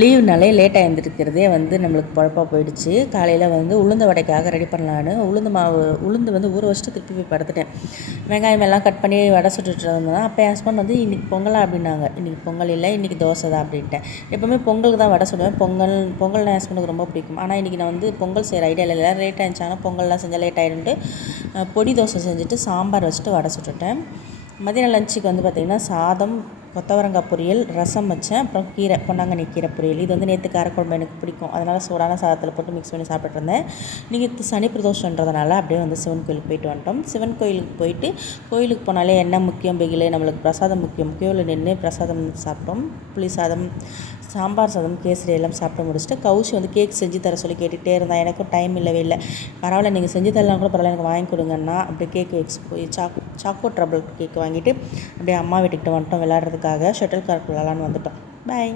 லீவுனாலே லேட்டாக எழுந்திருக்கிறதே வந்து நம்மளுக்கு பொழப்பாக போயிடுச்சு. காலையில் வந்து உளுந்த வடைக்காக ரெடி பண்ணலான்னு உளுந்து வந்து ஊற வச்சுட்டு திருப்பி போய் படுத்துட்டேன். வெங்காயம் எல்லாம் கட் பண்ணி வடை சுட்டுட்டு இருந்தேன். அப்போ என் ஹஸ்பண்ட் வந்து இன்றைக்கி பொங்கலா அப்படின்னாங்க. இன்றைக்கி பொங்கல் இல்லை, இன்றைக்கி தோசை தான் அப்படின்ட்டேன். எப்போவுமே பொங்கலுக்கு தான் வடை சுடுவேன். பொங்கல் என் ஹஸ்பண்டுக்கு ரொம்ப பிடிக்கும். ஆனால் இன்றைக்கி நான் வந்து பொங்கல் செய்கிற ஐடியா இல்லை. எல்லோரும் லேட் ஆகிடுச்சாங்கன்னா பொங்கல்லாம் செஞ்சால் லேட் ஆகிடும்ட்டு பொடி தோசை செஞ்சுட்டு சாம்பார் வச்சுட்டு வடை சுட்டுட்டேன். மதியம் லஞ்சுக்கு வந்து பார்த்திங்கன்னா சாதம், கொத்தவரங்காய் பொரியல், ரசம் வச்சேன். அப்புறம் கீரை, பொன்னாங்கண்ணி கீரை பொரியல். இது வந்து நேற்று காரக்குழம்பு எனக்கு பிடிக்கும். அதனால் சூடான சாதத்தில் போட்டு மிக்ஸ் பண்ணி சாப்பிட்டுட்டு இருந்தேன். நீங்கள் சனி பிரதோஷன்றதுனால அப்படியே வந்து சிவன் கோயிலுக்கு போயிட்டு வந்துட்டோம். சிவன் கோயிலுக்கு போயிட்டு கோயிலுக்கு போனாலே என்ன முக்கியம் பிகிலே, நம்மளுக்கு பிரசாதம் முக்கியம். கியூவில் நின்று பிரசாதம் சாப்பிட்டோம். புளி சாதம், சாம்பார் சாதம், கேசரி எல்லாம் சாப்பிட்டு முடிச்சுட்டு கௌஷி வந்து கேக் செஞ்சு தர சொல்லி கேட்டுகிட்டே இருந்தான். எனக்கும் டைம் இல்லவே இல்லை. பரவாயில்ல, நீங்கள் செஞ்சு தரலாம் கூட பரவாயில்ல, எனக்கு வாங்கி கொடுங்கன்னா அப்படியே கேக் போய் சாக்கோ ட்ரபிள் கேக் வாங்கிட்டு அப்படியே அம்மா வீட்டுக்கிட்ட வந்துட்டோம் விளையாடுறதுக்காக. ஷட்டில் கார்க் விளாட்லான்னு வந்துட்டோம். பாய்.